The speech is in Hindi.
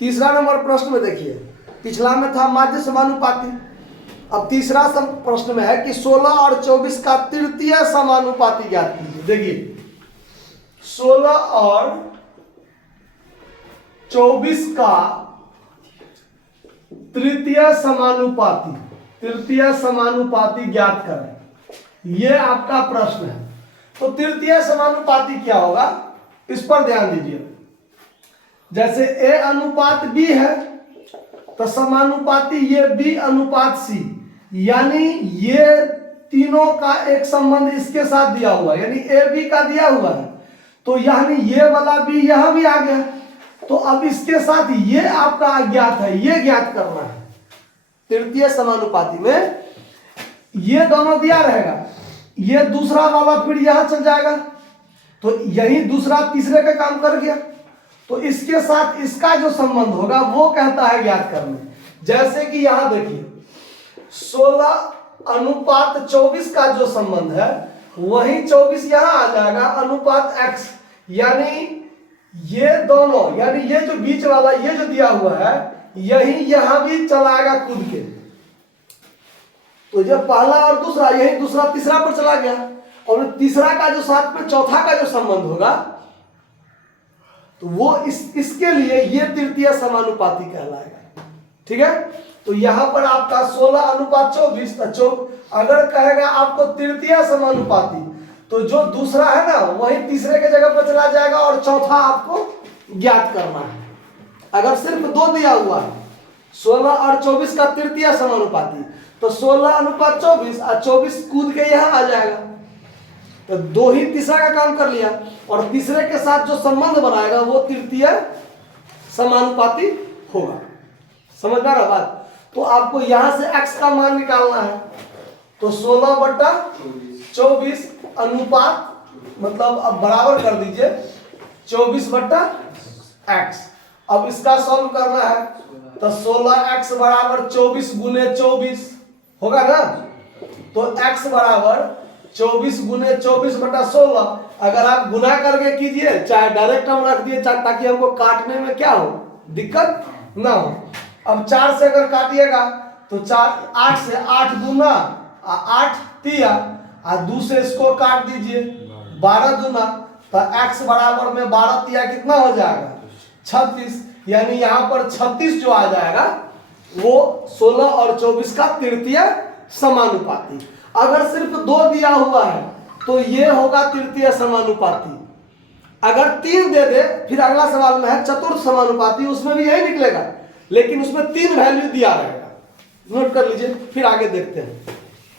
तीसरा नंबर प्रश्न में देखिए, पिछला में था माध्य समानुपाती, अब तीसरा प्रश्न में है कि 16 और 24 का तृतीय समानुपाती ज्ञात कीजिए। देखिए 16 और 24 का तृतीय समानुपाती ज्ञात करें, यह आपका प्रश्न है। तो तृतीय समानुपाती क्या होगा, इस पर ध्यान दीजिए। जैसे A अनुपात B है तो समानुपाती ये B अनुपात C, यानी ये तीनों का एक संबंध इसके साथ दिया हुआ है, यानी A B का दिया हुआ है, तो यानी ये वाला B यहां भी आ गया। तो अब इसके साथ ये आपका अज्ञात है, ये ज्ञात करना है। तृतीय समानुपाती में ये दोनों दिया रहेगा, ये दूसरा वाला फिर यहां चल जाएगा, तो यही दूसरा तीसरे का काम कर गया, तो इसके साथ इसका जो संबंध होगा वो कहता है ज्ञात करने। जैसे कि यहां देखिए 16 अनुपात 24 का जो संबंध है वही 24 यहां आ जाएगा अनुपात x, यानी ये दोनों, यानी ये जो बीच वाला ये जो दिया हुआ है यही यहां भी चलाएगा कूद के, तो जब पहला और दूसरा यही दूसरा तीसरा पर चला गया, और तीसरा का जो साथ में चौथा का जो संबंध होगा तो वो इसके लिए ये तृतीय समानुपाती कहलाएगा। ठीक है, तो यहां पर आपका 16 अनुपात 24, अगर कहेगा आपको तृतीय समानुपाती तो जो दूसरा है ना वही तीसरे के जगह पर चला जाएगा और चौथा आपको ज्ञात करना है। अगर सिर्फ दो दिया हुआ है 16 और 24 का तृतीय समानुपाती, तो 16 अनुपात 24 और 24 कूद के यहां आ जाएगा, तो दो ही तीसरा का काम कर लिया, और तीसरे के साथ जो संबंध बनाएगा वो तृतीय समानुपाती होगा। समझ में आ रहा बात? तो आपको यहां से x का मान निकालना है, तो 16/24 अनुपात मतलब अब बराबर कर दीजिए 24/x। अब इसका सॉल्व करना है तो 16x बराबर 24 गुने 24 होगा ना, तो x बराबर 24 गुने 24/16। अगर आप गुना करके कीजिए, चाहे डायरेक्ट हम रख दिए चाहे, ताकि हमको काटने में क्या हो दिक्कत ना हो। अब 4 से अगर काटिएगा तो 8 से 8 दूना 8 तिया, और 2 से इसको काट दीजिए 12 दूना, तो x बराबर में 12 तिया कितना हो जाएगा 36, यानी यहाँ पर 36 जो आ जाएगा वो 16 और 24 का तृतीय समानुपाती। अगर सिर्फ 2 दिया हुआ है तो ये होगा तृतीय समानुपाती। अगर 3 दे दे, फिर अगला सवाल में है चतुर्थ समानुपाती, उसमें भी यही निकलेगा, लेकिन उसमें 3 वैल्यू दिया रहेगा। नोट कर लीजिए, फिर आगे देखते हैं।